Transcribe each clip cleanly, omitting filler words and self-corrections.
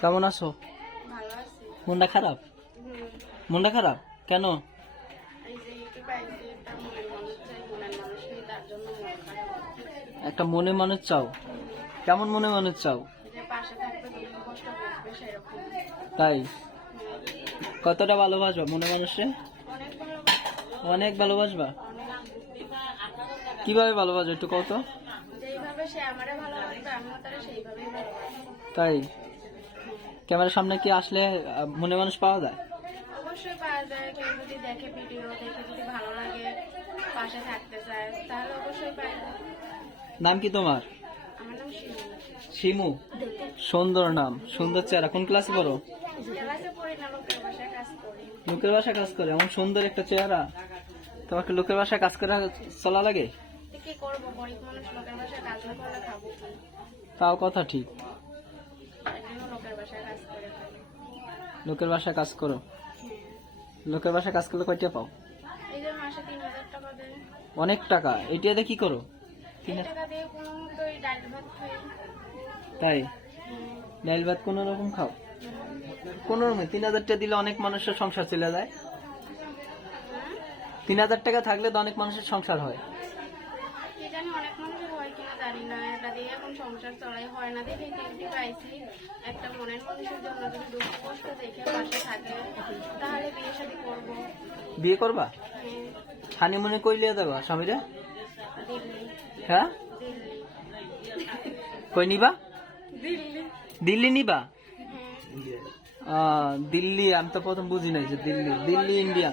কেমন আছো? ভালো আছি। মনটা খারাপ? মনটা খারাপ কেন? এই যে ইউটিউবে আইছি, একটা মনের মানুষ চাই, মনের মানুষ নেই, তার জন্য মন খারাপ। একটা মনে মানুষ চাও? কেমন মনে মানুষ চাও? যে পাশে থাকবে, দুঃখ কষ্ট বুঝবে সেরকম। তাই? কতটা ভালোবাসবা মনে মানুষে? অনেক ভালো, অনেক ভালোবাসবা? অনেক। কিভাবে ভালোবাসো একটু কত? যেইভাবে সে আমারে ভালোবাসবে, আমিও তারা সেইভাবেই ভালোবাসবো। তাই? ক্যামেরার সামনে কি আসলে মনে মানুষ পাওয়া যায়? অবশ্যই পাওয়া যায়। কেউ যদি দেখে, ভিডিও দেখে যদি ভালো লাগে, পাশে থাকতে চায়, তাহলে অবশ্যই পাওয়া যায়। নাম কি তোমার? আমার নাম শিমু। শিমু? সুন্দর নাম, সুন্দর চেহারা। কোন ক্লাসে পড়ো? ক্লাসে পড়ি না, লোকের বাসায় কাজ করি। লোকের বাসায় কাজ করে? এমন সুন্দর একটা চেহারা, তোমাকে লোকের বাসায় কাজ করে চলা লাগে? তো কি করবো, গরিব মানুষ, লোকের বাসায় কাজ না করলে খাবো কি? তাও কথা ঠিক। এই জন্য লোকের বাসায় কাজ করে খাই। লোকের বাসায় কাজ করো? লোকের বাসায় কাজ করলে কয়টা পাও? এই যে মাসে 3000 টাকা দেয়। অনেক টাকা। এইটা দিয়ে কি করো? এই টাকা দিয়ে কোনো মতো ওই ডাল ভাত খাই। তাই? ডাইল ভাত কোন রকম খাও? কোন রকম? 3000 টাকা দিলে অনেক মানুষের সংসার চলে যায়। 3000 টাকা থাকলে তো অনেক মানুষের সংসার হয়। কি জানি অনেক মানুষের হয় কিনা জানি না, এটা দিয়ে এখন সংসার চলাই হয় না। দেখে কিনতে পাইছি, একটা মনের মানুষের জন্য যদি দুঃখ কষ্ট দেখে পাশে থাকে, তাহলে বিয়ে শাদী করবো। বিয়ে করবা? হ্যাঁ, হানিমুনে কইলে দেবা স্বামীরা? দিল্লি। হ্যাঁ? দিল্লি। কই নিবা? দিল্লি। দিল্লি নিবা? হ্যাঁ। দিল্লি আমি তো প্রথম বুঝি নাই যে Delhi. Delhi India.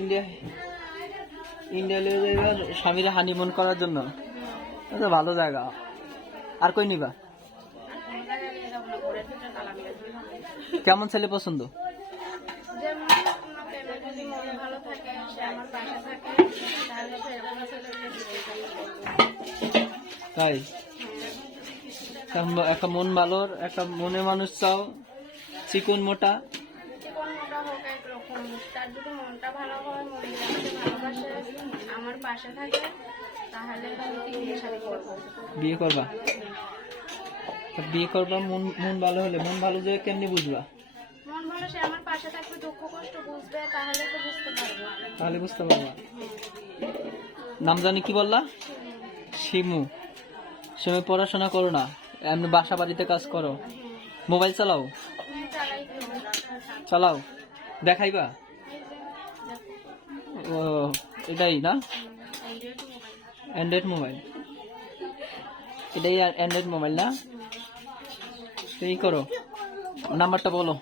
India India লিয়ে যাইবা স্বামীরা হানিমুন করার জন্য? এটা ভালো জায়গা। আর কই নিবা? আর কোনো জায়গায় নিয়ে যাবো না, ঘরের ভিতরে তালা মেরে ধরে। কেমন ছেলে পছন্দ? যেমন কোনো প্রেমে যদি মন ভালো থাকে, সে আমার পাশে থাকে, তাহলে সেরকম ছেলেকে বিয়ে করবো। তাই? একটা মন ভালোর, একটা মনে মানুষ চাও, চিকন মোটা? জীবন মোটা হোক একরকম, তার যদি মনটা ভালো হয়, মন দিয়ে ভালোবাসে, আমার পাশে থাকে, তাহলে আমি বিয়ে শাদী করবো। বিয়ে করবা? তা বিয়ে করবা মন মন ভালো হলে? মন ভালো যে কেমনি বুঝবা? মন ভালো, সে আমার পাশে থাকবে, দুঃখ কষ্ট বুঝবে, তাহলে তো বুঝতে পারবো। তাহলে বুঝতে পারবা। নাম জানি কি বললা? শিমু। শিমু পড়াশোনা করো না, এমনি বাসা বাড়িতে কাজ করো, মোবাইল চালাও? চালাই তো। চালাও? দেখাইবা? ও, এটাই না? Android mobile? এটাই অ্যান্ড্রয়েড মোবাইল না? এই করো, নাম্বারটা বলো।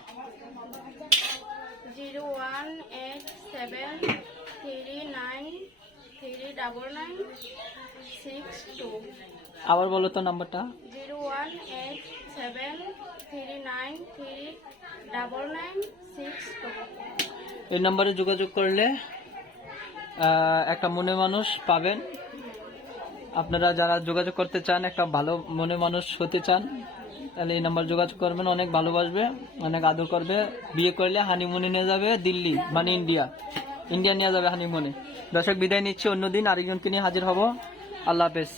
01873939962। আবার বলো তো নাম্বারটা। 01873939962। এই নাম্বারে যোগাযোগ করলে একটা মনে মানুষ পাবেন। আপনারা যারা যোগাযোগ করতে চান, একটা ভালো মনে মানুষ হতে চান, তাহলে এই নাম্বার যোগাযোগ করবেন। অনেক ভালোবাসবে, অনেক আদর করবে। বিয়ে করলে হানিমুনে নিয়ে যাবে দিল্লি, মানে ইন্ডিয়া। ইন্ডিয়া নিয়ে যাবে হানিমুনে। দর্শক বিদায় নিচ্ছি, অন্যদিন আরেকজনকে নিয়ে হাজির হব। আল্লাহ হাফেজ।